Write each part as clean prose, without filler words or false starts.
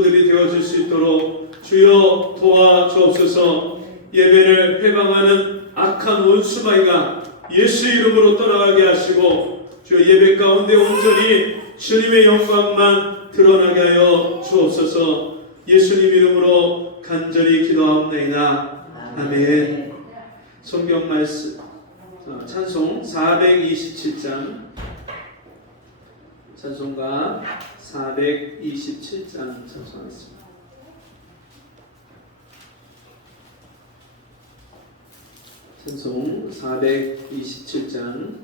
들이 되어줄 수 있도록 주여 도와주옵소서. 예배를 해방하는 악한 원수마귀가 예수 이름으로 떠나가게 하시고 주여 예배 가운데 온전히 주님의 영광만 드러나게 하여 주옵소서. 예수님 이름으로 간절히 기도하옵나이다. 아멘. 성경 말씀 찬송 427장, 찬송가 427장 찬송하겠습니다. 찬송 427장.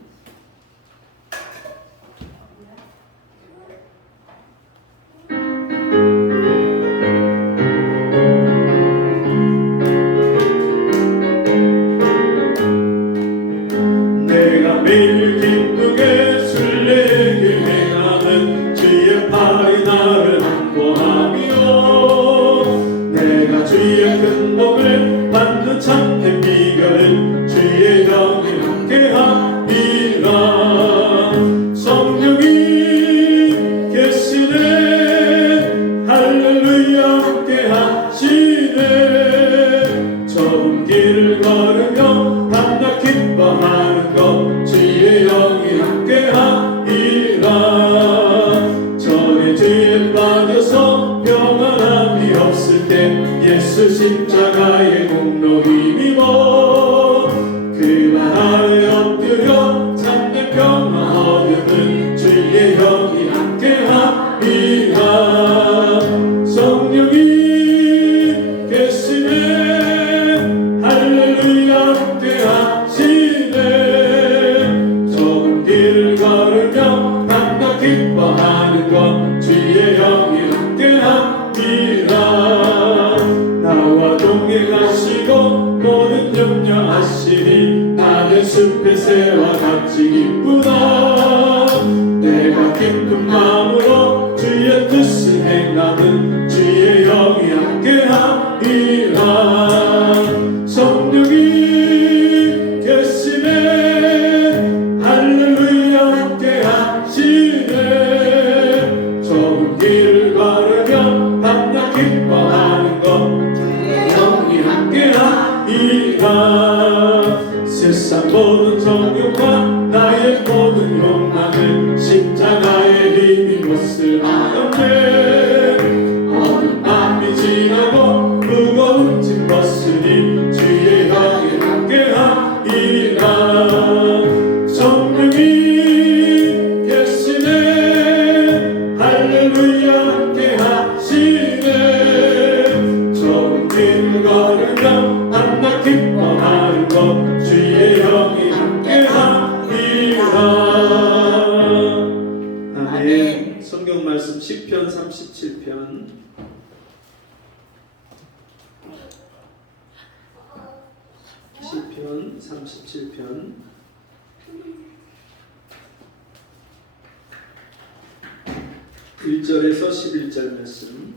내가 매일 기쁘게 술래에게 행하는 주의 팔이 나를 안보하며 내가 주의 큰 복을 받는 참된 비결은 주의 영이 함께하리라. 성령이 계시네 할렐루야 함께하시네. 좋은 길을 걸으며 밤낮 기뻐하는 것 주의 영이 함께하리라. 저의 죄에 빠져서 평안함이 없을 때 예수 십자가의 공로 힘입어 그만 아래 엎드려 참된 평화 얻는 주의 영이 함께하리라. 성령이 계시네 할렐루야 함께하시네. 좋은 길을 걸으며 밤낮 기뻐하는 것 주의 영이 함께하리라. 나와 동행하시고 모든 염려하시니 나는 숲의 새와 같이 기쁘다. 내가 기쁜 마음으로 주의 뜻을 행하는 주의 영이 함께하리라. 성령이 계시네 할렐루야 함께하시네. 좋은 길을 걸으며 밤낮 기뻐하는 것 주의 영이 함께하리라. 세상 모든 정욕과 나의 모든 욕망은 십자가의 힘이 못을 하는데 어두운 밤이 지나고 무거운 짐 벗으니 주의 영이 함께하리라. 성령이 계시네 할렐루야 함께하시네. 좋은 길을 걸으며 밤낮 기뻐하는 것 주의 영이 함께하리라. 아멘. 성경 말씀 시편 37편. 시편 37편 1절에서 11절 말씀.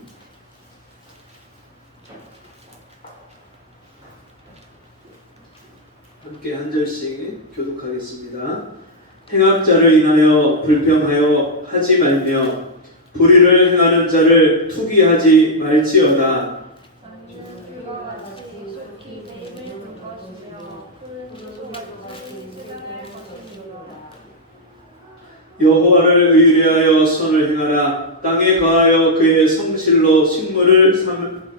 함께 한 절씩 교독하겠습니다. 행악자를 인하여 불평하여 하지 말며 불의를 행하는 자를 투기하지 말지어다. 여호와를 의뢰하여 선을 행하라. 땅에 거하여 그의 성실로 식물을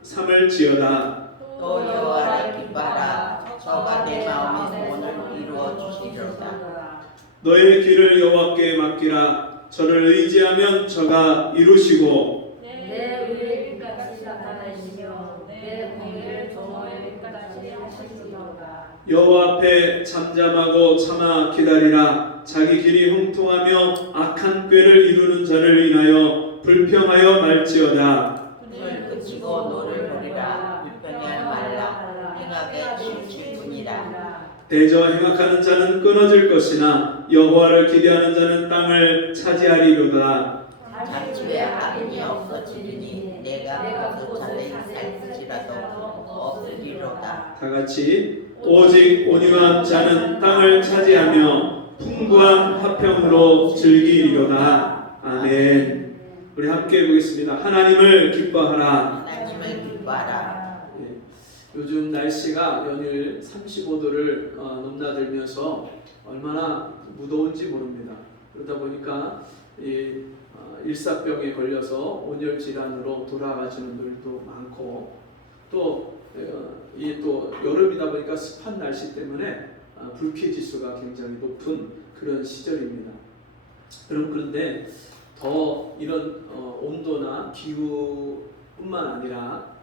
삼을지어다. 또 여호와를 기뻐하라. 저가 내 마음의 소원을 이루어 주시리로다. 너의 길을 여호와께 맡기라. 저를 의지하면 저가 이루시고 내 의의 끝까지 나타내시며 내 공의를 정오의 끝까지 하시리로다. 여호와 앞에 잠잠하고 참아 기다리라. 자기 길이 형통하며 악한 꾀를 이루는 자를 인하여 불평하여 말지어다. 눈을 그치고 노를 보리라. 불평하지 말라. 행하게 치우칠 뿐이라. 대저 행악하는 자는 끊어질 것이나 여호와를 기대하는 자는 땅을 차지하리로다. 자취에 악인이 없어지리니 내가 그 자리에 살지라도 없으리로다. 다 같이 오직 온유한 자는 땅을 차지하며 풍부한 화평으로 즐기리로다. 아멘. 우리 함께 보겠습니다. 하나님을 기뻐하라. 하나님을 기뻐하라. 예, 요즘 날씨가 연일 35도를 넘나들면서 얼마나 무더운지 모릅니다. 그러다 보니까 이 일사병에 걸려서 온열 질환으로 돌아가시는 분들도 많고, 또 여름이다 보니까 습한 날씨 때문에 불쾌 지수가 굉장히 높은 그런 시절입니다. 그런데 더 이런 온도나 기후뿐만 아니라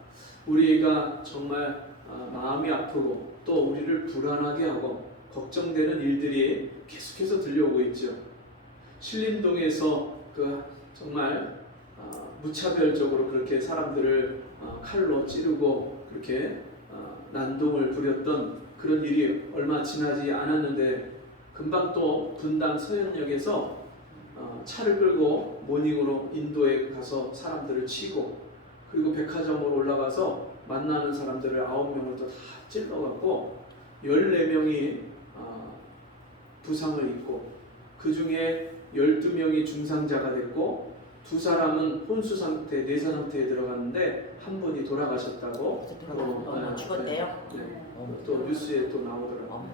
우리가 정말 마음이 아프고 또 우리를 불안하게 하고 걱정되는 일들이 계속해서 들려오고 있죠. 신림동에서 정말 무차별적으로 그렇게 사람들을 칼로 찌르고 그렇게 난동을 부렸던 그런 일이 얼마 지나지 않았는데, 금방 또 분당 서현역에서 차를 끌고 모닝으로 인도에 가서 사람들을 치고, 그리고 백화점으로 올라가서 만나는 사람들을 9명을 또 다 찔러갖고 14명이 부상을 입고, 그 중에 12명이 중상자가 됐고, 2사람은 혼수 상태, 내사 상태에 들어갔는데 한 분이 돌아가셨다고 하고 죽었대요? 네. 또 뉴스에 또 나오더라고요.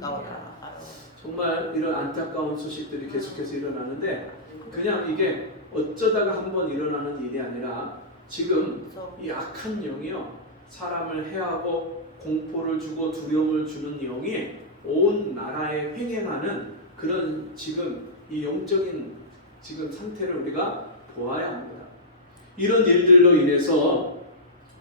아까워라. 정말 이런 안타까운 소식들이 계속해서 일어나는데, 그냥 이게 어쩌다가 한번 일어나는 일이 아니라 지금 이 악한 영이요, 사람을 해하고 공포를 주고 두려움을 주는 영이 온 나라에 횡행하는 그런 지금 이 영적인 지금 상태를 우리가 보아야 합니다. 이런 일들로 인해서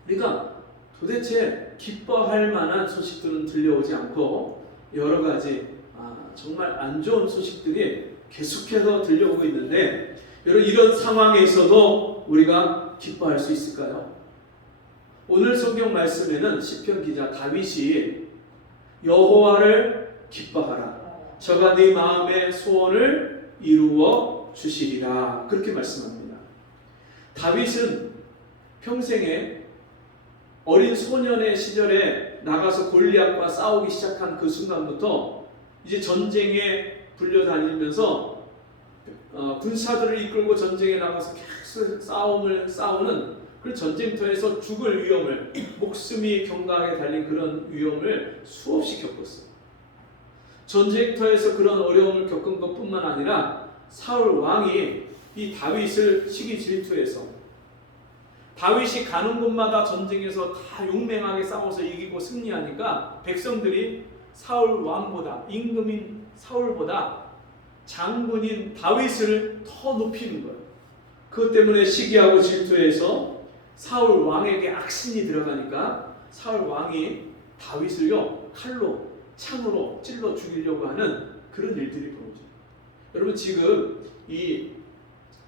우리가 도대체 기뻐할 만한 소식들은 들려오지 않고, 여러 가지 정말 안 좋은 소식들이 계속해서 들려오고 있는데, 여러분, 이런 상황에서도 우리가 기뻐할 수 있을까요? 오늘 성경 말씀에는 시편 기자 다윗이 여호와를 기뻐하라, 저가 네 마음의 소원을 이루어 주시리라, 그렇게 말씀합니다. 다윗은 평생에 어린 소년의 시절에 나가서 골리앗과 싸우기 시작한 그 순간부터 이제 전쟁에 불려다니면서 군사들을 이끌고 전쟁에 나가서 계속 싸우는 그 전쟁터에서 죽을 위험을, 목숨이 경각에 달린 그런 위험을 수없이 겪었어요. 전쟁터에서 그런 어려움을 겪은 것뿐만 아니라 사울 왕이 이 다윗을 시기 질투해서, 다윗이 가는 곳마다 전쟁에서 다 용맹하게 싸워서 이기고 승리하니까 백성들이 사울 왕보다, 임금인 사울보다 장군인 다윗을 더 높이는 거예요. 그것 때문에 시기하고 질투해서 사울 왕에게 악신이 들어가니까 사울 왕이 다윗을요 칼로, 창으로 찔러 죽이려고 하는 그런 일들이 벌어져요. 여러분, 지금 이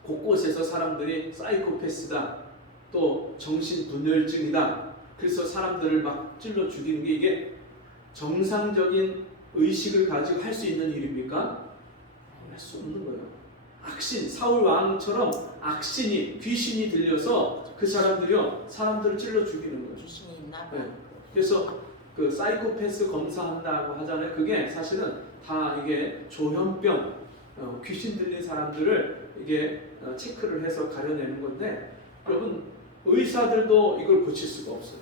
곳곳에서 사람들이 사이코패스다, 또 정신분열증이다, 그래서 사람들을 막 찔러 죽이는 게 이게 정상적인 의식을 가지고 할 수 있는 일입니까? 할 수 없는 거예요. 악신, 사울 왕처럼 악신이, 귀신이 들려서 그 사람들이요 사람들을 찔러 죽이는 거죠. 귀신이 있나? 네. 그래서 그 사이코패스 검사한다고 하잖아요. 그게 사실은 다 이게 조현병, 귀신 들린 사람들을 이게 체크를 해서 가려내는 건데, 여러분, 의사들도 이걸 고칠 수가 없어요.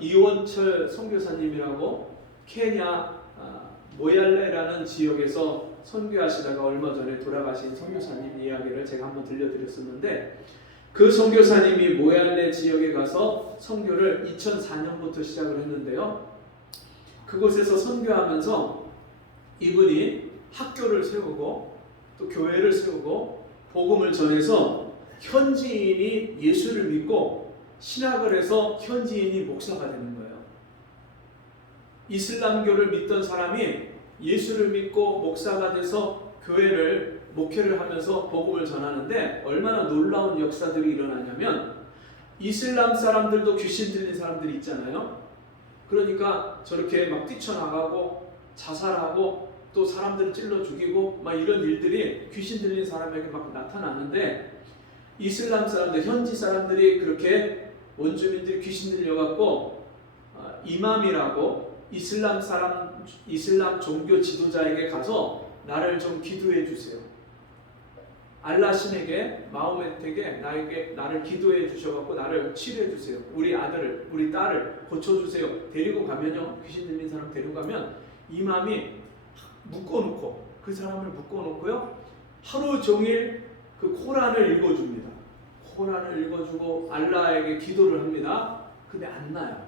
이원철 선교사님이라고 케냐 모얄레라는 지역에서 선교하시다가 얼마 전에 돌아가신 선교사님 이야기를 제가 한번 들려드렸었는데, 그 선교사님이 모얄레 지역에 가서 선교를 2004년부터 시작을 했는데요, 그곳에서 선교하면서 이분이 학교를 세우고 또 교회를 세우고 복음을 전해서 현지인이 예수를 믿고 신학을 해서 현지인이 목사가 되는 거예요. 이슬람교를 믿던 사람이 예수를 믿고 목사가 돼서 교회를 목회를 하면서 복음을 전하는데, 얼마나 놀라운 역사들이 일어나냐면, 이슬람 사람들도 귀신 들린 사람들이 있잖아요. 그러니까 저렇게 막 뛰쳐나가고 자살하고 또 사람들을 찔러 죽이고 막 이런 일들이 귀신 들린 사람에게 막 나타나는데, 이슬람 사람들, 현지 사람들이 그렇게 원주민들이 귀신 들려갖고 이맘이라고 이슬람 종교 지도자에게 가서 나를 좀 기도해 주세요, 알라 신에게 마호메트에게 나를 기도해 주셔갖고 나를 치료해 주세요. 우리 아들을 우리 딸을 고쳐주세요. 데리고 가면요 귀신 들린 사람 데리고 가면 이맘이 묶어놓고 그 사람을 묶어놓고요 하루 종일 그 코란을 읽어줍니다. 코란을 읽어주고 알라에게 기도를 합니다. 근데 안 나요.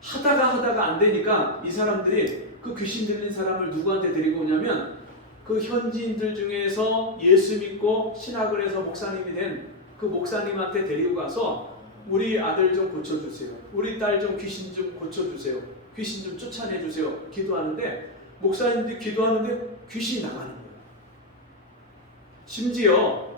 하다가 안 되니까 이 사람들이 그 귀신 들린 사람을 누구한테 데리고 오냐면 그 현지인들 중에서 예수 믿고 신학을 해서 목사님이 된 그 목사님한테 데리고 가서 우리 아들 좀 고쳐주세요. 우리 딸 좀 귀신 좀 고쳐주세요. 귀신 좀 쫓아내주세요. 기도하는데 목사님들이 기도하는데 귀신이 나가는 거예요. 심지어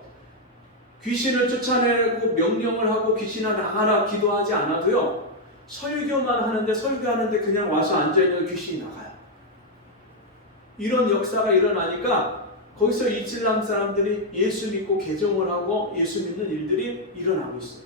귀신을 쫓아내고 명령을 하고 귀신아 나가라 기도하지 않아도요 설교만 하는데 설교하는데 그냥 와서 앉아있는 귀신이 나가요. 이런 역사가 일어나니까 거기서 이슬람 사람들이 예수 믿고 개종을 하고 예수 믿는 일들이 일어나고 있어요.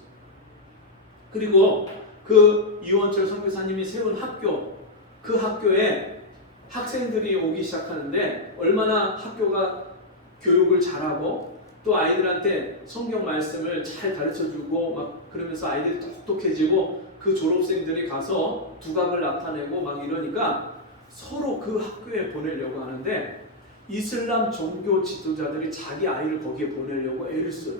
그리고 그 이원철 선교사님이 세운 학교, 그 학교에 학생들이 오기 시작하는데 얼마나 학교가 교육을 잘하고 또 아이들한테 성경 말씀을 잘 가르쳐주고 막 그러면서 아이들이 똑똑해지고 그 졸업생들이 가서 두각을 나타내고 막 이러니까 서로 그 학교에 보내려고 하는데 이슬람 종교 지도자들이 자기 아이를 거기에 보내려고 애를 써요.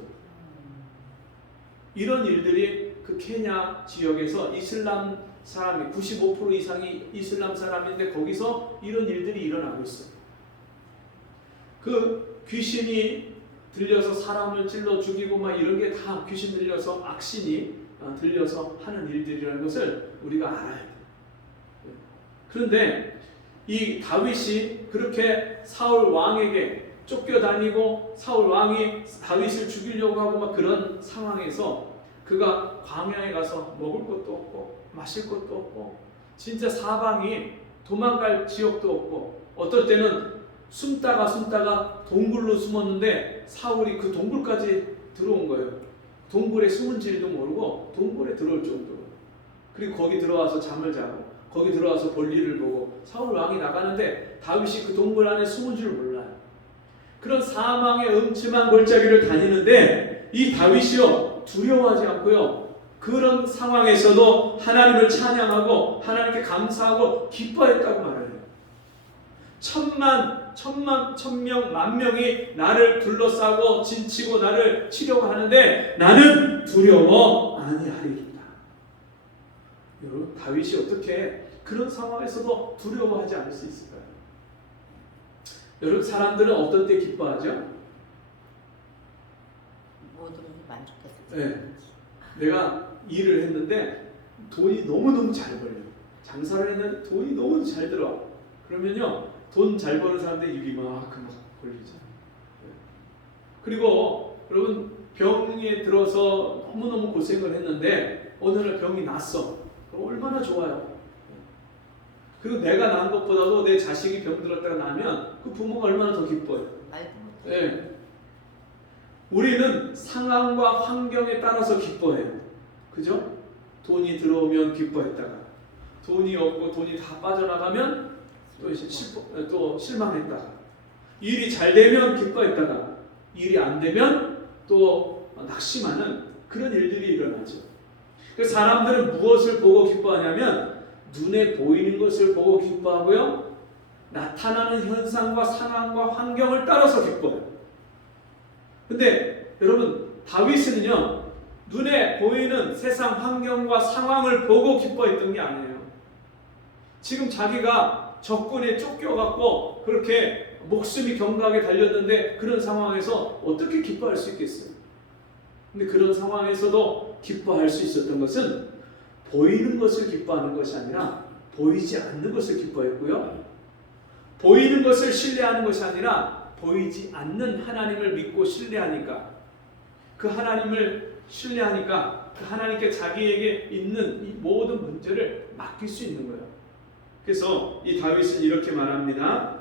이런 일들이 그 케냐 지역에서 이슬람 사람이 95% 이상이 이슬람 사람인데 거기서 이런 일들이 일어나고 있어요. 그 귀신이 들려서 사람을 찔러 죽이고 막 이런 게 다 귀신 들려서 악신이 들려서 하는 일들이라는 것을 우리가 알아야 돼요. 그런데 이 다윗이 그렇게 사울 왕에게 쫓겨다니고 사울 왕이 다윗을 죽이려고 하고 막 그런 상황에서 그가 광야에 가서 먹을 것도 없고 마실 것도 없고 진짜 사방이 도망갈 지역도 없고 어떨 때는 숨다가 동굴로 숨었는데 사울이 그 동굴까지 들어온 거예요. 동굴에 숨은 줄도 모르고 동굴에 들어올 정도로. 그리고 거기 들어와서 잠을 자고 거기 들어와서 볼일을 보고 사울 왕이 나가는데 다윗이 그 동굴 안에 숨은 줄 몰라요. 그런 사망의 음침한 골짜기를 다니는데 이 다윗이요 두려워하지 않고요 그런 상황에서도 하나님을 찬양하고 하나님께 감사하고 기뻐했다고 말해요. 천명 만명이 나를 둘러싸고 진치고 나를 치려고 하는데 나는 두려워 아니하리이다. 여러분 다윗이 어떻게 그런 상황에서도 두려워하지 않을 수 있을까요? 여러분 사람들은 어떤 때 기뻐하죠? 모든 만족했어요. 네. 내가 일을 했는데 돈이 너무너무 잘 벌려요. 장사를 했는데 돈이 너무 잘 들어와. 그러면요 돈 잘 버는 사람들 입이 막 걸리잖아요. 그리고 여러분 병에 들어서 너무너무 고생을 했는데 어느 날 병이 났어. 그럼 얼마나 좋아요. 그리고 내가 난 것보다도 내 자식이 병들었다가 나면 그 부모가 얼마나 더 기뻐요. 네. 우리는 상황과 환경에 따라서 기뻐해요. 그죠? 돈이 들어오면 기뻐했다가 돈이 없고 돈이 다 빠져나가면 또 실망했다가 일이 잘 되면 기뻐했다가 일이 안 되면 또 낙심하는 그런 일들이 일어나죠. 그래서 사람들은 무엇을 보고 기뻐하냐면 눈에 보이는 것을 보고 기뻐하고요 나타나는 현상과 상황과 환경을 따라서 기뻐해요. 근데 여러분 다윗은요 눈에 보이는 세상 환경과 상황을 보고 기뻐했던 게 아니에요. 지금 자기가 적군에 쫓겨갖고 그렇게 목숨이 경각에 달렸는데 그런 상황에서 어떻게 기뻐할 수 있겠어요? 근데 그런 상황에서도 기뻐할 수 있었던 것은 보이는 것을 기뻐하는 것이 아니라 보이지 않는 것을 기뻐했고요. 보이는 것을 신뢰하는 것이 아니라 보이지 않는 하나님을 믿고 신뢰하니까 그 하나님을 신뢰하니까 그 하나님께 자기에게 있는 이 모든 문제를 맡길 수 있는 거예요. 그래서 이 다윗은 이렇게 말합니다.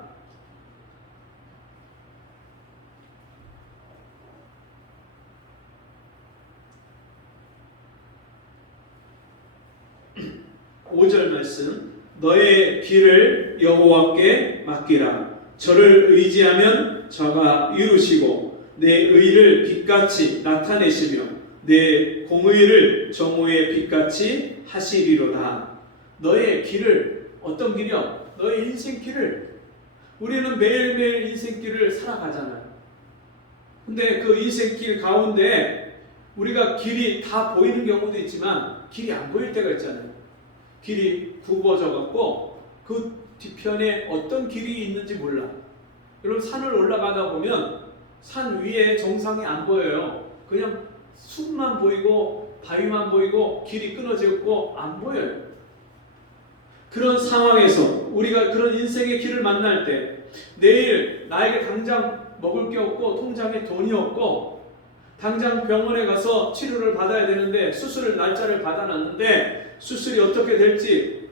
(5절) 말씀 너의 길을 여호와께 맡기라. 저를 의지하면 저가 이루시고 내 의를 빛같이 나타내시며 내 공의를 정오의 빛같이 하시리로다. 너의 길을, 어떤 길이요? 너의 인생 길을, 우리는 매일매일 인생길을 살아가잖아요. 근데 그 인생길 가운데 우리가 길이 다 보이는 경우도 있지만 길이 안 보일 때가 있잖아요. 길이 굽어져 갖고 그 뒤편에 어떤 길이 있는지 몰라. 여러분, 산을 올라가다 보면 산 위에 정상이 안 보여요. 그냥 숲만 보이고 바위만 보이고 길이 끊어져 있고 안 보여요. 그런 상황에서 우리가 그런 인생의 길을 만날 때, 내일 나에게 당장 먹을 게 없고 통장에 돈이 없고 당장 병원에 가서 치료를 받아야 되는데 수술 날짜를 받아놨는데 수술이 어떻게 될지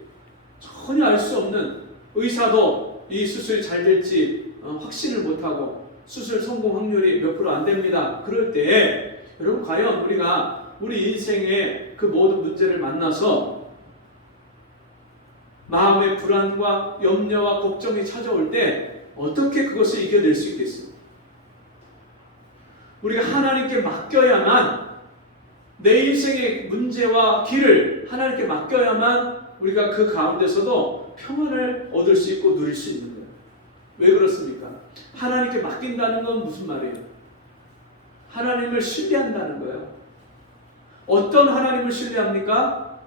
전혀 알 수 없는, 의사도 이 수술이 잘 될지 확신을 못하고 수술 성공 확률이 몇 프로 안 됩니다. 그럴 때 여러분, 과연 우리가 우리 인생의 그 모든 문제를 만나서 마음의 불안과 염려와 걱정이 찾아올 때 어떻게 그것을 이겨낼 수 있겠습니까? 우리가 하나님께 맡겨야만, 내 인생의 문제와 길을 하나님께 맡겨야만 우리가 그 가운데서도 평안을 얻을 수 있고 누릴 수 있는 거예요. 왜 그렇습니까? 하나님께 맡긴다는 건 무슨 말이에요? 하나님을 신뢰한다는 거예요. 어떤 하나님을 신뢰합니까?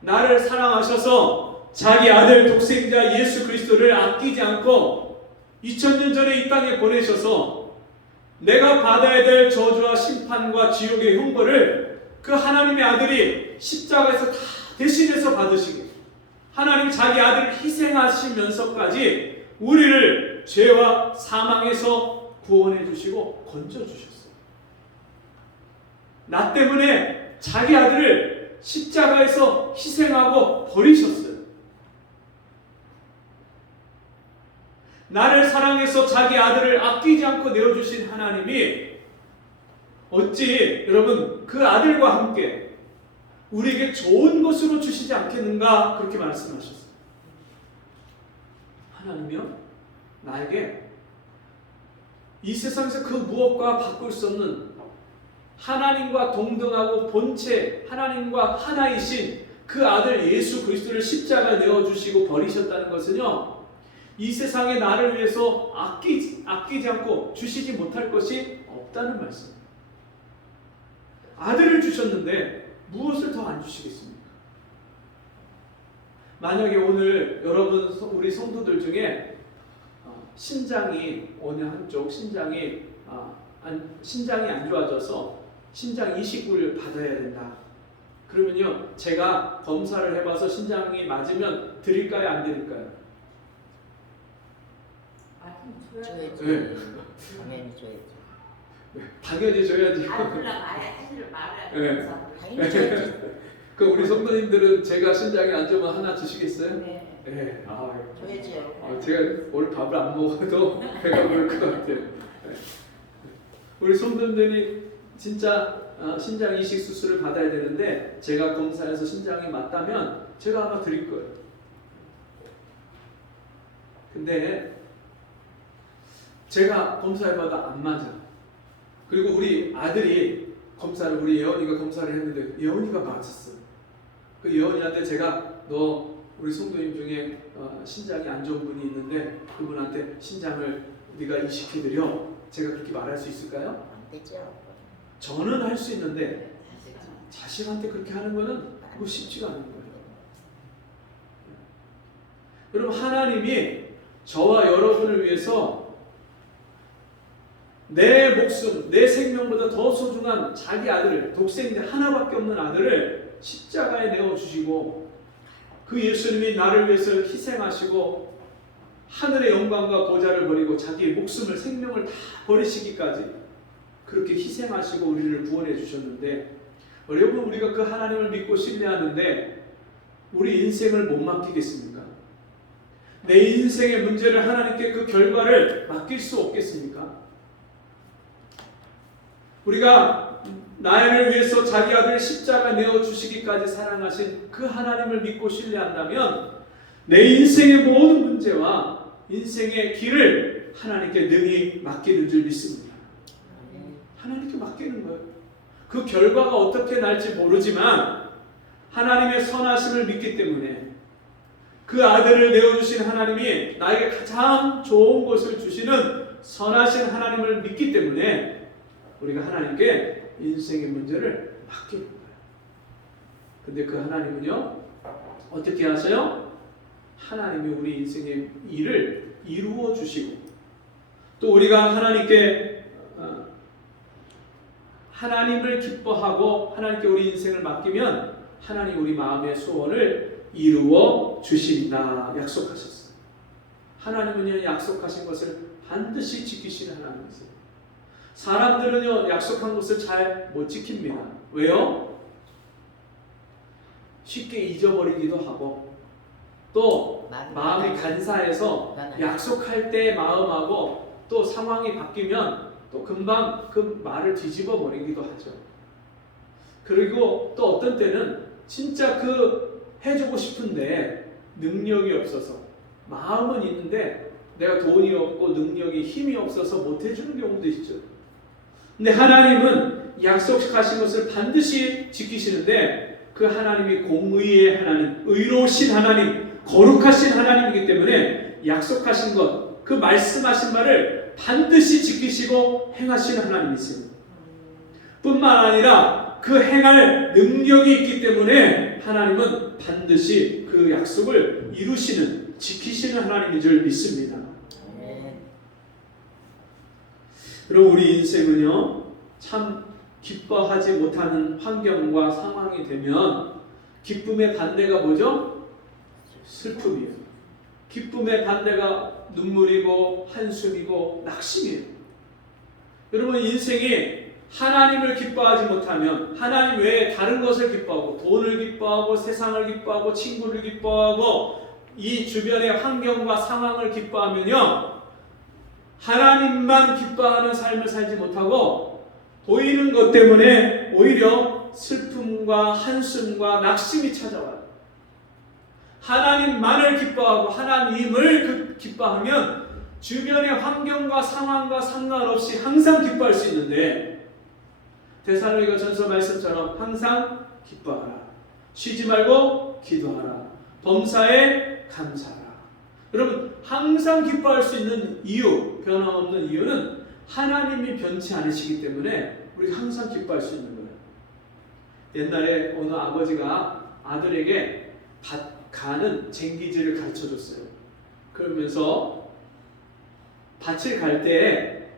나를 사랑하셔서 자기 아들 독생자 예수 그리스도를 아끼지 않고 2000년 전에 이 땅에 보내셔서 내가 받아야 될 저주와 심판과 지옥의 형벌을 그 하나님의 아들이 십자가에서 다 대신해서 받으시게, 하나님 자기 아들을 희생하시면서까지 우리를 죄와 사망에서 구원해 주시고 건져 주셨어요. 나 때문에 자기 아들을 십자가에서 희생하고 버리셨어요. 나를 사랑해서 자기 아들을 아끼지 않고 내어주신 하나님이 어찌 여러분 그 아들과 함께 우리에게 좋은 것으로 주시지 않겠는가, 그렇게 말씀하셨어요. 하나님이요, 나에게 이 세상에서 그 무엇과 바꿀 수 없는 하나님과 동등하고 본체 하나님과 하나이신 그 아들 예수 그리스도를 십자가에 내어주시고 버리셨다는 것은요, 이 세상에 나를 위해서 아끼지 않고 주시지 못할 것이 없다는 말씀입니다. 아들을 주셨는데 무엇을 더 안 주시겠습니까? 만약에 오늘 여러분, 우리 성도들 중에 신장이, 어느 한쪽 신장이 안 좋아져서 신장 이식을 받아야 된다. 그러면요, 제가 검사를 해봐서 신장이 맞으면 드릴까요, 안 드릴까요? 줘야죠. 네. 당연히 줘야죠. 당연히 줘야지. 사실을 말해야 네. 당연히 줘야죠. 그 우리 성도님들은 제가 신장이 안 좋으면 하나 주시겠어요? 네. 네. 줘야죠. 제가 오늘 밥을 안 먹어도 배가 부를 것 같아요. 네. 우리 성도님들이 진짜 신장 이식 수술을 받아야 되는데 제가 검사해서 신장이 맞다면 제가 아마 드릴 거예요. 근데 제가 검사해봐도 안 맞아. 그리고 우리 아들이 검사를, 우리 예원이가 검사를 했는데 예원이가 맞았어. 그 예원이한테 제가, 너 우리 성도님 중에 신장이 안 좋은 분이 있는데 그분한테 신장을 네가 이식해드려. 제가 그렇게 말할 수 있을까요? 안 되죠. 저는 할 수 있는데 자식한테 그렇게 하는 거는 그거 쉽지가 않은 거예요. 여러분, 하나님이 저와 여러분을 위해서 내 목숨, 내 생명보다 더 소중한 자기 아들을, 독생자 하나밖에 없는 아들을 십자가에 내어주시고 그 예수님이 나를 위해서 희생하시고 하늘의 영광과 보좌를 버리고 자기의 목숨을, 생명을 다 버리시기까지 그렇게 희생하시고 우리를 구원해 주셨는데, 여러분, 우리가 그 하나님을 믿고 신뢰하는데 우리 인생을 못 맡기겠습니까? 내 인생의 문제를 하나님께 그 결과를 맡길 수 없겠습니까? 우리가 나를 위해서 자기 아들을 십자가 내어주시기까지 사랑하신 그 하나님을 믿고 신뢰한다면 내 인생의 모든 문제와 인생의 길을 하나님께 능히 맡기는 줄 믿습니다. 하나님께 맡기는 거예요. 그 결과가 어떻게 날지 모르지만 하나님의 선하심을 믿기 때문에 그 아들을 내어주신 하나님이 나에게 가장 좋은 것을 주시는 선하신 하나님을 믿기 때문에 우리가 하나님께 인생의 문제를 맡기는 거예요. 근데 그 하나님은요, 어떻게 하세요? 하나님이 우리 인생의 일을 이루어 주시고, 또 우리가 하나님께 하나님을 기뻐하고 하나님께 우리 인생을 맡기면 하나님 우리 마음의 소원을 이루어 주신다 약속하셨어요. 하나님은요, 약속하신 것을 반드시 지키시는 하나님이세요. 사람들은요, 약속한 것을 잘 못 지킵니다. 왜요? 쉽게 잊어버리기도 하고, 또 마음이 간사해서 약속할 때 마음하고 또 상황이 바뀌면 또 금방 그 말을 뒤집어 버리기도 하죠. 그리고 또 어떤 때는 진짜 그 해주고 싶은데 능력이 없어서, 마음은 있는데 내가 돈이 없고 능력이 힘이 없어서 못 해주는 경우도 있죠. 근데 하나님은 약속하신 것을 반드시 지키시는데 그 하나님이 공의의 하나님, 의로우신 하나님, 거룩하신 하나님이기 때문에 약속하신 것, 그 말씀하신 말을 반드시 지키시고 행하시는 하나님이십니다. 뿐만 아니라 그 행할 능력이 있기 때문에 하나님은 반드시 그 약속을 이루시는, 지키시는 하나님인 줄 믿습니다. 그럼 우리 인생은요, 참 기뻐하지 못하는 환경과 상황이 되면 기쁨의 반대가 뭐죠? 슬픔이에요. 기쁨의 반대가 눈물이고 한숨이고 낙심이에요. 여러분, 인생이 하나님을 기뻐하지 못하면, 하나님 외에 다른 것을 기뻐하고, 돈을 기뻐하고, 세상을 기뻐하고, 친구를 기뻐하고, 이 주변의 환경과 상황을 기뻐하면요, 하나님만 기뻐하는 삶을 살지 못하고 보이는 것 때문에 오히려 슬픔과 한숨과 낙심이 찾아와요. 하나님만을 기뻐하고 하나님을 기뻐하면 주변의 환경과 상황과 상관없이 항상 기뻐할 수 있는데, 데살로니가 전서 말씀처럼 항상 기뻐하라, 쉬지 말고 기도하라, 범사에 감사하라. 여러분, 항상 기뻐할 수 있는 이유, 변함없는 이유는 하나님이 변치 않으시기 때문에 우리가 항상 기뻐할 수 있는 거예요. 옛날에 어느 아버지가 아들에게 밭 가는 쟁기질을 가르쳐줬어요. 그러면서 밭을 갈 때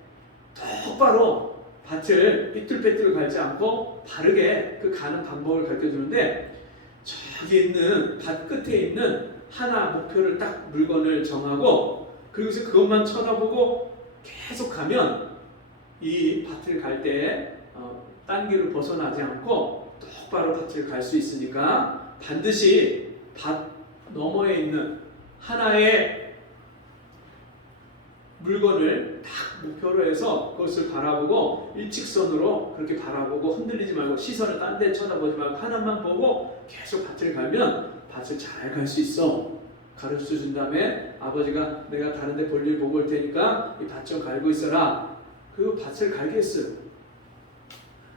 똑바로 밭을 삐뚤빼뚤 갈지 않고 바르게 그 가는 방법을 가르쳐주는데, 저기 있는 밭 끝에 있는 하나 목표를 딱 물건을 정하고, 그리고서 그것만 쳐다보고 계속 가면 이 밭을 갈 때 딴 길을 벗어나지 않고 똑바로 밭을 갈 수 있으니까 반드시 밭 너머에 있는 하나의 물건을 딱 목표로 해서 그것을 바라보고 일직선으로 그렇게 바라보고 흔들리지 말고 시선을 딴 데 쳐다보지 말고 하나만 보고 계속 밭을 가면 밭을 잘 갈 수 있어. 가르쳐 준 다음에 아버지가 내가 다른 데 볼일 보고 올 테니까 이 밭 좀 갈고 있어라. 그리고 밭을 갈게 했어요.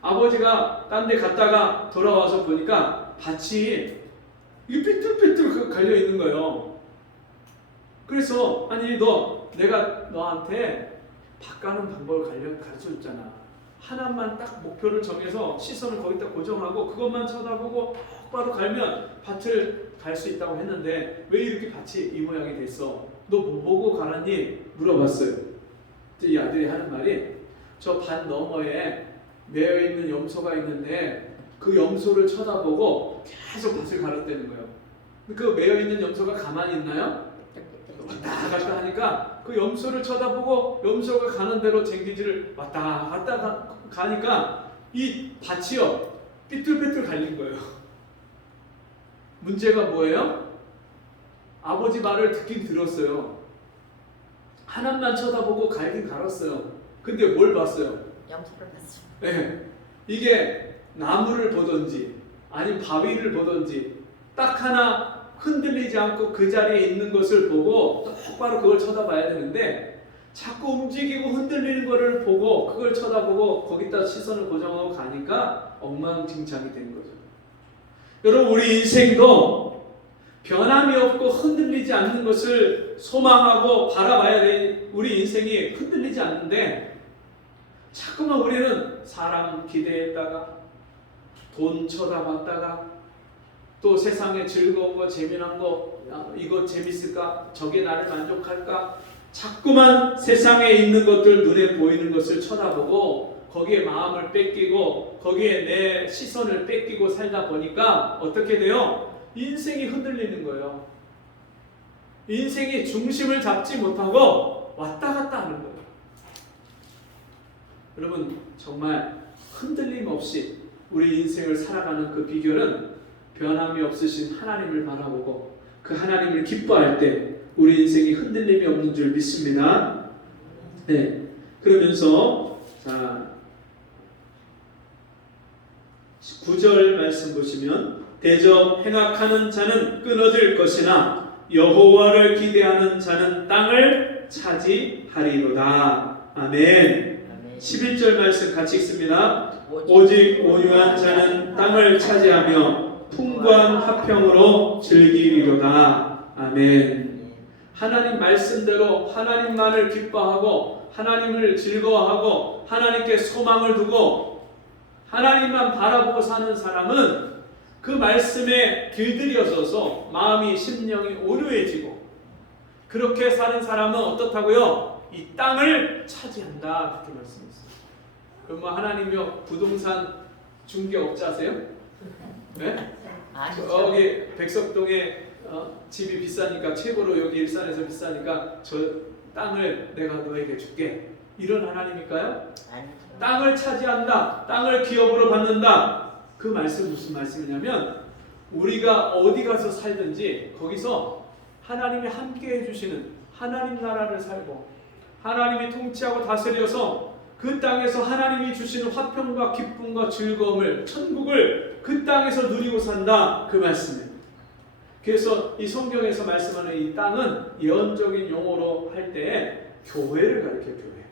아버지가 딴 데 갔다가 돌아와서 보니까 밭이 삐뚤삐뚤 갈려 있는 거예요. 그래서 아니 내가 너한테 밭 가는 방법을 가르쳐 줬잖아. 하나만 딱 목표를 정해서 시선을 거기다 고정하고 그것만 쳐다보고 똑바로 갈면 밭을 갈 수 있다고 했는데 왜 이렇게 밭이 이 모양이 됐어? 너 뭐 보고 가라니? 물어봤어요. 이 아들이 하는 말이, 저 밭 너머에 매여 있는 염소가 있는데 그 염소를 쳐다보고 계속 밭을 갈았다는 거예요. 그 매여 있는 염소가 가만히 있나요? 왔다 갔다 하니까 그 염소를 쳐다보고 염소가 가는 대로 쟁기질을 왔다 갔다 가니까 이 밭이요 삐뚤빼뚤 갈린 거예요. 문제가 뭐예요? 아버지 말을 듣긴 들었어요. 하나만 쳐다보고 갈긴 갈았어요. 근데 뭘 봤어요? 염소를 봤어. 네, 이게 나무를 보든지 아니면 바위를 보든지 딱 하나 흔들리지 않고 그 자리에 있는 것을 보고 똑바로 그걸 쳐다봐야 되는데, 자꾸 움직이고 흔들리는 거를 보고 그걸 쳐다보고 거기다 시선을 고정하고 가니까 엉망진창이 된 거죠. 여러분, 우리 인생도 변함이 없고 흔들리지 않는 것을 소망하고 바라봐야 돼. 우리 인생이 흔들리지 않는데 자꾸만 우리는 사람 기대했다가 돈 쳐다봤다가 또 세상에 즐거운 거 재미난 거 이거 재밌을까? 저게 나를 만족할까? 자꾸만 세상에 있는 것들 눈에 보이는 것을 쳐다보고 거기에 마음을 뺏기고 거기에 내 시선을 뺏기고 살다 보니까 어떻게 돼요? 인생이 흔들리는 거예요. 인생이 중심을 잡지 못하고 왔다 갔다 하는 거예요. 여러분, 정말 흔들림 없이 우리 인생을 살아가는 그 비결은 변함이 없으신 하나님을 바라보고 그 하나님을 기뻐할 때 우리 인생이 흔들림이 없는 줄 믿습니다. 네. 그러면서 자 9절 말씀 보시면 대저 행악하는 자는 끊어질 것이나 여호와를 기대하는 자는 땅을 차지하리로다. 아멘. 11절 말씀 같이 읽습니다. 오직 온유한 자는 땅을 차지하며 풍부한 화평으로 즐기리로다. 아멘. 하나님 말씀대로 하나님만을 기뻐하고 하나님을 즐거워하고 하나님께 소망을 두고 하나님만 바라보고 사는 사람은 그 말씀에 길들여져서 마음이 심령이 오류해지고 그렇게 사는 사람은 어떻다고요? 이 땅을 차지한다. 그렇게 말씀했어요. 그럼 뭐 하나님이요 부동산 중개업자세요? 네? 여기 백석동에 집이 비싸니까 최고로 여기 일산에서 비싸니까 저 땅을 내가 너에게 줄게. 이런 하나님일까요? 땅을 차지한다. 땅을 기업으로 받는다. 그 말씀 무슨 말씀이냐면 우리가 어디 가서 살든지 거기서 하나님이 함께 해주시는 하나님 나라를 살고 하나님이 통치하고 다스려서 그 땅에서 하나님이 주시는 화평과 기쁨과 즐거움을 천국을 그 땅에서 누리고 산다. 그 말씀이에요. 그래서 이 성경에서 말씀하는 이 땅은 예언적인 용어로 할 때 교회를 가리켜요. 교회.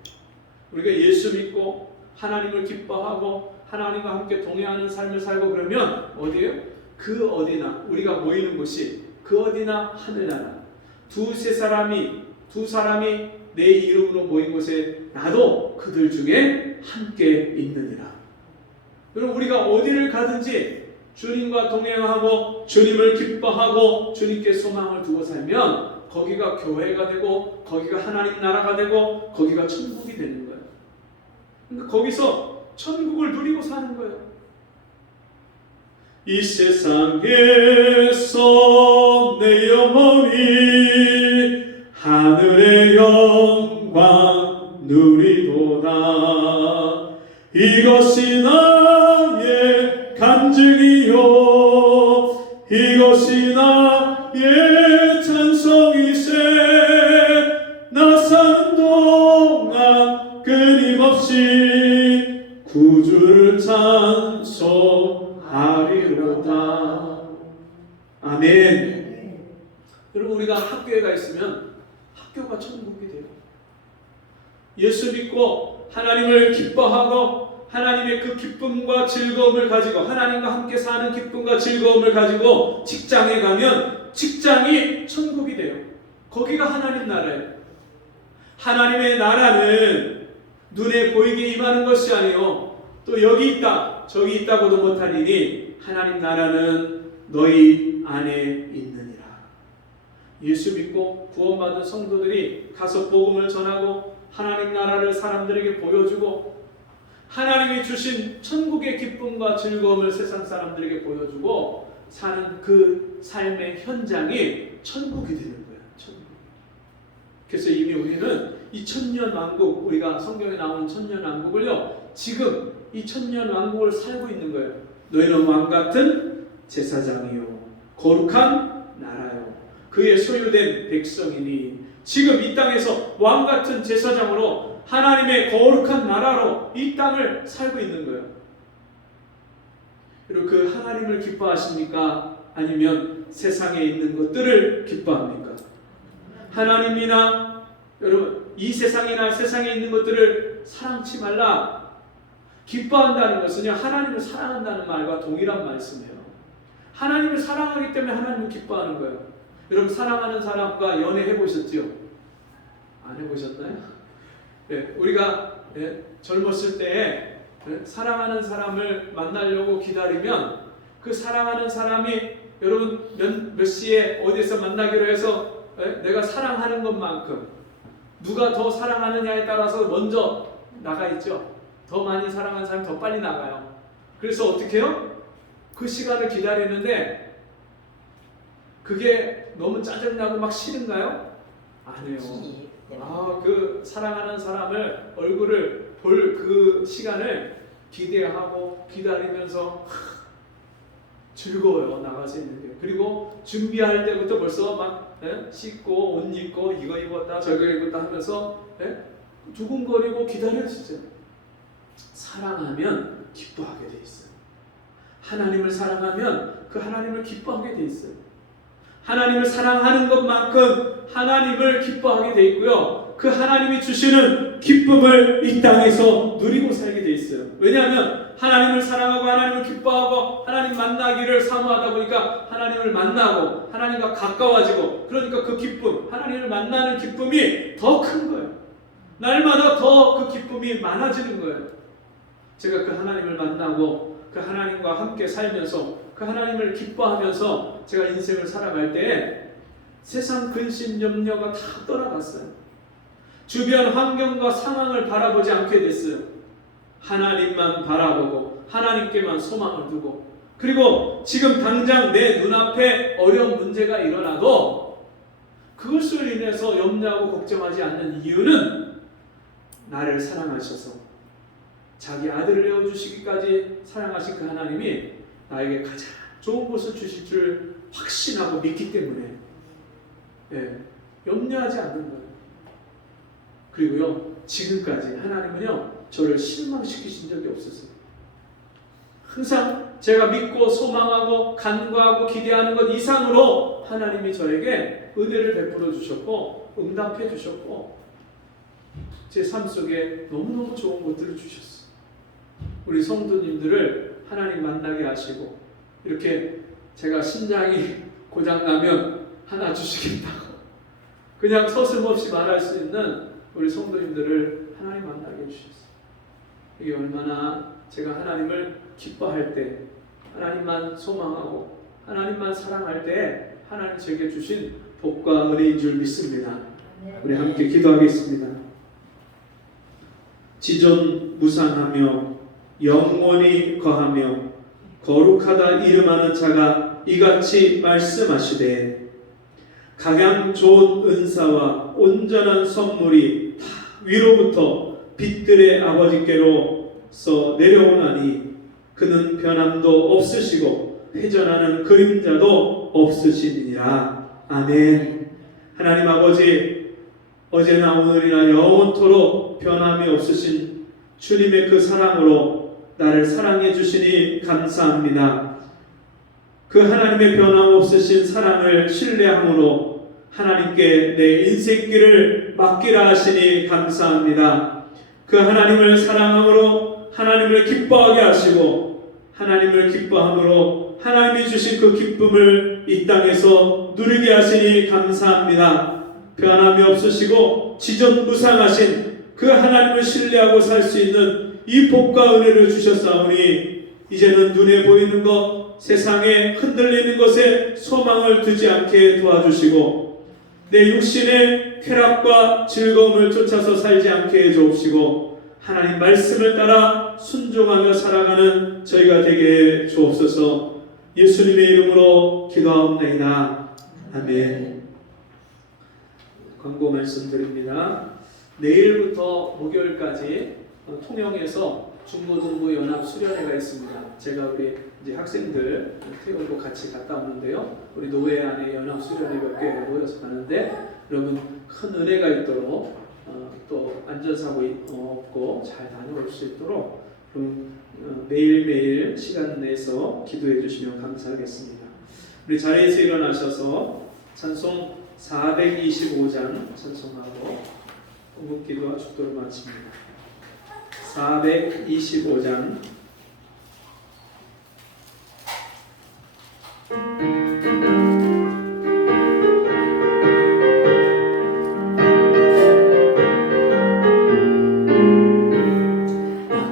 우리가 예수 믿고 하나님을 기뻐하고 하나님과 함께 동행하는 삶을 살고 그러면 어디에요? 그 어디나 우리가 모이는 곳이 그 어디나 하늘나라. 두 사람이 내 이름으로 모인 곳에 나도 그들 중에 함께 있느니라. 그럼 우리가 어디를 가든지 주님과 동행하고 주님을 기뻐하고 주님께 소망을 두고 살면 거기가 교회가 되고 거기가 하나님 나라가 되고 거기가 천국이 되는 거예요. 그러니까 거기서 천국을 누리고 사는 거예요. 이 세상에서 내 영혼이 하늘의 영광 누리도다. 이것이 나의 간증이요 이것이 나의 찬송이세. 나 사는 동안 끊임없이 구주를 찬송하리로다. 아멘. 여러분, 우리가 학교에 가 있으면 학교가 천국이 돼요. 예수 믿고 하나님을 기뻐하고 하나님의 그 기쁨과 즐거움을 가지고 하나님과 함께 사는 기쁨과 즐거움을 가지고 직장에 가면 직장이 천국이 돼요. 거기가 하나님 나라예요. 하나님의 나라는 눈에 보이게 임하는 것이 아니요 또 여기 있다 저기 있다고도 못하리니 하나님 나라는 너희 안에 있느니라. 예수 믿고 구원받은 성도들이 가서 복음을 전하고 하나님 나라를 사람들에게 보여주고 하나님이 주신 천국의 기쁨과 즐거움을 세상 사람들에게 보여주고 사는 그 삶의 현장이 천국이 되는 거예요. 천국. 그래서 이미 우리는 이 천년 왕국, 우리가 성경에 나오는 천년 왕국을요 지금 이 천년 왕국을 살고 있는 거예요. 너희는 왕같은 제사장이요 거룩한 나라요 그의 소유된 백성이니. 지금 이 땅에서 왕같은 제사장으로 하나님의 거룩한 나라로 이 땅을 살고 있는 거예요. 그리고 그 하나님을 기뻐하십니까? 아니면 세상에 있는 것들을 기뻐합니까? 하나님이나 여러분 이 세상이나 세상에 있는 것들을 사랑치 말라. 기뻐한다는 것은요, 하나님을 사랑한다는 말과 동일한 말씀이에요. 하나님을 사랑하기 때문에 하나님을 기뻐하는 거예요. 여러분, 사랑하는 사람과 연애해 보셨죠? 안 해보셨나요? 네, 우리가 젊었을 때에 사랑하는 사람을 만나려고 기다리면 그 사랑하는 사람이 여러분 몇 시에 어디에서 만나기로 해서 내가 사랑하는 것만큼 누가 더 사랑하느냐에 따라서 먼저 나가 있죠. 더 많이 사랑하는 사람이 더 빨리 나가요. 그래서 어떻게 해요? 그 시간을 기다리는데 그게 너무 짜증나고 막 싫은가요? 아니에요. 그 사랑하는 사람을 얼굴을 볼 그 시간을 기대하고 기다리면서 즐거워요. 나가서 있는 게. 그리고 준비할 때부터 벌써 막 씻고 옷 입고 이거 입었다 저거 입었다 하면서 두근거리고 기다려지죠. 사랑하면 기뻐하게 돼 있어요. 하나님을 사랑하면 그 하나님을 기뻐하게 돼 있어요. 하나님을 사랑하는 것만큼 하나님을 기뻐하게 돼 있고요. 그 하나님이 주시는 기쁨을 이 땅에서 누리고 살게 돼 있어요. 왜냐하면 하나님을 사랑하고 하나님을 기뻐하고 하나님 만나기를 사모하다 보니까 하나님을 만나고 하나님과 가까워지고, 그러니까 그 기쁨, 하나님을 만나는 기쁨이 더 큰 거예요. 날마다 더 그 기쁨이 많아지는 거예요. 제가 그 하나님을 만나고 그 하나님과 함께 살면서 그 하나님을 기뻐하면서 제가 인생을 살아갈 때 세상 근심 염려가 다 떠나갔어요. 주변 환경과 상황을 바라보지 않게 됐어요. 하나님만 바라보고 하나님께만 소망을 두고, 그리고 지금 당장 내 눈앞에 어려운 문제가 일어나도 그것을 인해서 염려하고 걱정하지 않는 이유는 나를 사랑하셔서 자기 아들을 내어주시기까지 사랑하신 그 하나님이 나에게 가장 좋은 것을 주실 줄 확신하고 믿기 때문에 염려하지 않는 거예요. 그리고요, 지금까지 하나님은요 저를 실망시키신 적이 없었어요. 항상 제가 믿고 소망하고 간구하고 기대하는 것 이상으로 하나님이 저에게 은혜를 베풀어 주셨고 응답해 주셨고 제 삶 속에 너무너무 좋은 것들을 주셨어요. 우리 성도님들을 하나님 만나게 하시고, 이렇게 제가 신장이 고장나면 하나 주시겠다고 그냥 서슴없이 말할 수 있는 우리 성도님들을 하나님 만나게 해주셨어요. 이게 얼마나 제가 하나님을 기뻐할 때, 하나님만 소망하고 하나님만 사랑할 때 하나님 제게 주신 복과 은혜인 줄 믿습니다. 우리 함께 기도하겠습니다. 지존무상하며 영원히 거하며 거룩하다 이름하는 자가 이같이 말씀하시되, 각양 좋은 은사와 온전한 선물이 다 위로부터 빛들의 아버지께로서 내려오나니 그는 변함도 없으시고 회전하는 그림자도 없으시니라. 아멘. 하나님 아버지, 어제나 오늘이나 영원토록 변함이 없으신 주님의 그 사랑으로 나를 사랑해 주시니 감사합니다. 그 하나님의 변함없으신 사랑을 신뢰함으로 하나님께 내 인생길을 맡기라 하시니 감사합니다. 그 하나님을 사랑함으로 하나님을 기뻐하게 하시고, 하나님을 기뻐함으로 하나님이 주신 그 기쁨을 이 땅에서 누리게 하시니 감사합니다. 변함이 없으시고 지존무상하신 그 하나님을 신뢰하고 살 수 있는 이 복과 은혜를 주셨사오니 이제는 눈에 보이는 것, 세상에 흔들리는 것에 소망을 두지 않게 도와주시고, 내 육신의 쾌락과 즐거움을 쫓아서 살지 않게 해주옵시고, 하나님 말씀을 따라 순종하며 살아가는 저희가 되게 주옵소서. 예수님의 이름으로 기도하옵나이다. 아멘. 광고 말씀드립니다. 내일부터 목요일까지 통영에서 중고등부 연합 수련회가 있습니다. 제가 우리 이제 학생들 태우고 같이 갔다 오는데요. 우리 노회 안에 연합 수련회 몇 개 모여서 가는데, 여러분 큰 은혜가 있도록 또 안전사고 없고 잘 다녀올 수 있도록 매일매일 시간 내서 기도해 주시면 감사하겠습니다. 우리 자리에서 일어나셔서 찬송 425장 찬송하고 기도와 축도를 마칩니다. 425장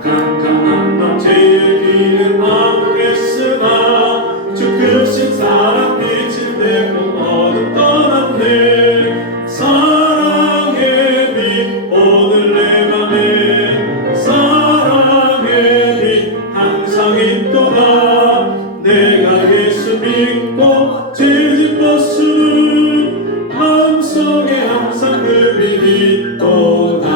깜깜한 밤 제기는 아무랬으나 주 크신 사랑 빛을 내고 어둠 떠났네. 사랑의 빛 오늘 내 맘에 사랑의 빛 항상 있도다. 내가 예수 믿고 죄진 벗은 마음속에 항상 그 빛이 있도다.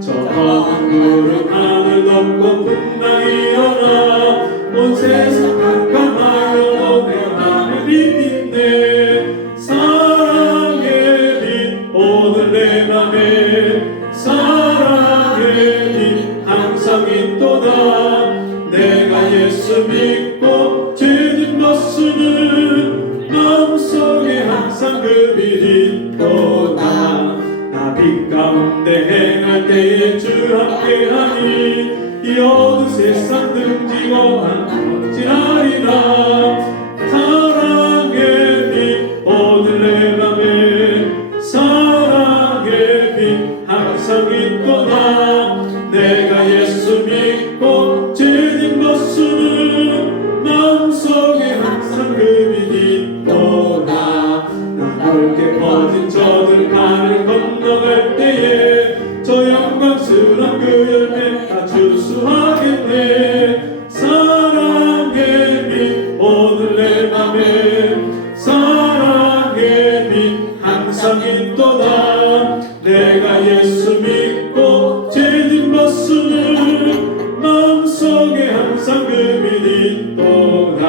저 검은 구름 하늘 덮고 풍랑이 일어나 온 세상 깜깜하여 내 맘에 빛인데 사랑의 빛 오늘 내 맘에 사랑의 빛 항상 있도다. 내가 예수 믿고 죄진 벗으는 마음속에 항상 그 빛이 있도다. 나 빛 가운데 행할 때에 주 함께하니 이 어두운 세상 등지고 난 지나리라. 사랑의 빛 오늘 내 맘에 사랑의 빛 항상 있도다. 내가 예수 믿고 죄진 벗으는 마음속에 항상 그 빛이 있도다. 나 넓게 퍼진 저들 강을 건너갈 때에 저 영광스러운 그 열매 다 주수하겠네. 사랑의 빛 오늘 내 맘에 사랑의 빛 항상 있도다. 내가 예수 믿고 죄진 벗으는 마음속에 항상 그 빛이 있도다.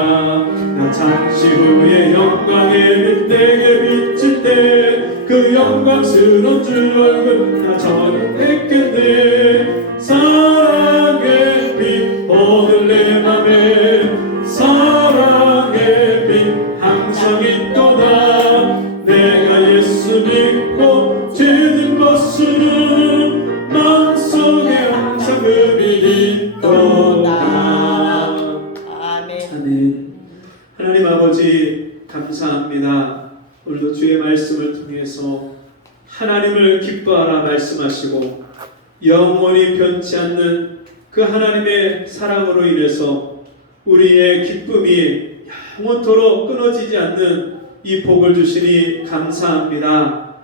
나 잠시 후에 영광의 빛 내게 비칠 때 그 영광스러운 주 얼굴 나 저녁했겠네. 사랑의 빛 오늘 내 맘에 사랑의 빛 항상 있도다. 내가 예수 믿고 죄진 벗으는 마음속에 항상 그 빛이 있도다. 아멘. 아멘. 하나님 아버지 감사합니다. 오늘도 주의 말씀을 통해서 하나님을 기뻐하라 말씀하시고 영원히 변치 않는 그 하나님의 사랑으로 인해서 우리의 기쁨이 영원토록 끊어지지 않는 이 복을 주시니 감사합니다.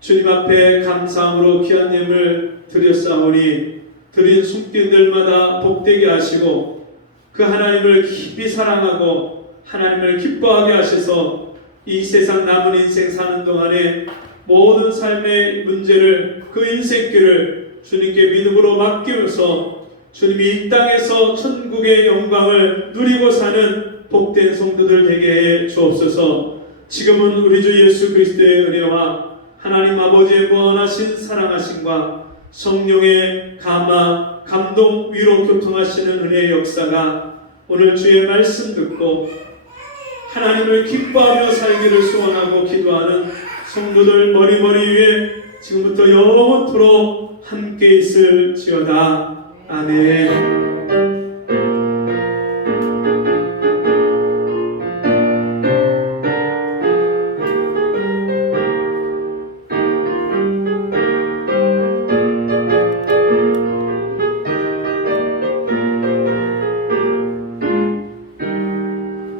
주님 앞에 감사함으로 귀한 예물 드렸사오니 드린 손길들마다 복되게 하시고 그 하나님을 깊이 사랑하고 하나님을 기뻐하게 하셔서 이 세상 남은 인생 사는 동안에 모든 삶의 문제를 그 인생길을 주님께 믿음으로 맡기면서 주님이 이 땅에서 천국의 영광을 누리고 사는 복된 성도들 되게 해 주옵소서. 지금은 우리 주 예수 그리스도의 은혜와 하나님 아버지의 무한하신 사랑하심과 성령의 감화, 감동, 위로 교통하시는 은혜의 역사가 오늘 주의 말씀 듣고 하나님을 기뻐하며 살기를 소원하고 기도하는 성도들 머리머리 위에 지금부터 영원토록 함께 있을지어다. 아멘.